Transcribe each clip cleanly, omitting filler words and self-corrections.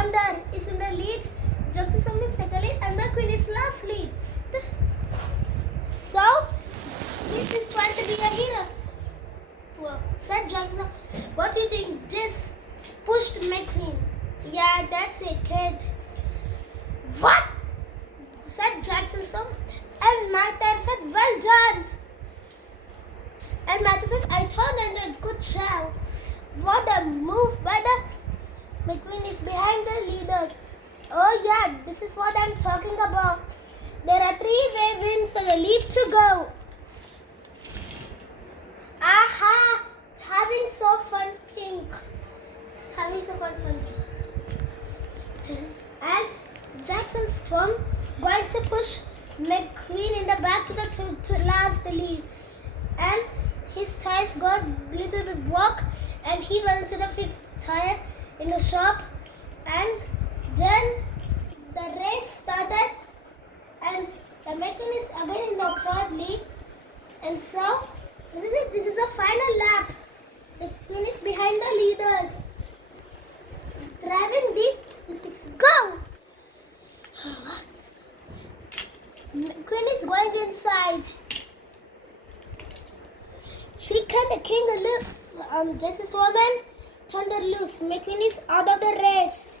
Thunder is in the lead, Jackson is in second lead, and McQueen is last lead. So, this is trying to be a hero. Well, said Jackson, what do you think? This pushed McQueen. Yeah, that's it, kid. What? Said Jackson, so. And Martha said, well done. And Martha said, I turned and a good job. What a move by the McQueen is behind the leaders. Oh yeah, this is what I'm talking about. There are 3-way wins and a leap to go. Aha! Having so fun, King. Having so fun, and Jackson Storm going to push McQueen in the back to the last lead. And his tires got a little bit blocked and he went to the fixed tire in the shop. And then the race started and the McQueen is again in the third lead. And so, this is a final lap. McQueen is behind the leaders. Driving deep, go! McQueen is going inside. Chicken, the king, Justice Woman, Thunder loose. McQueen is out of the race.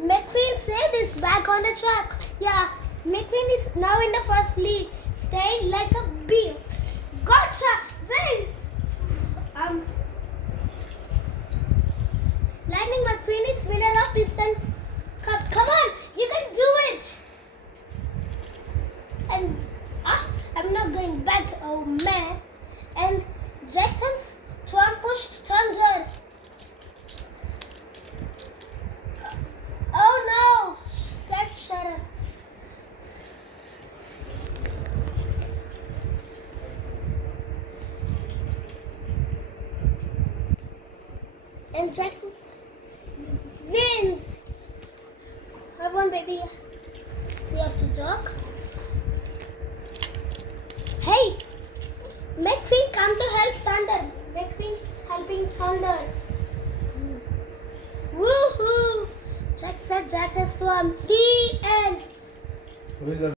McQueen said this back on the track. Yeah, McQueen is now in the first lead, staying like a bee. Gotcha! Win! Lightning McQueen is winner of Piston Cup. Come on, you can do it! And I'm not going back, oh man. And Jackson's Storm pushed Thunder. Oh no, said Sharon. And Jackson wins. Have one, baby. See you have to talk. Hey, McQueen come to help Thunder. McQueen is helping Thunder. Woohoo! Jackson Storm. The end. Who is that?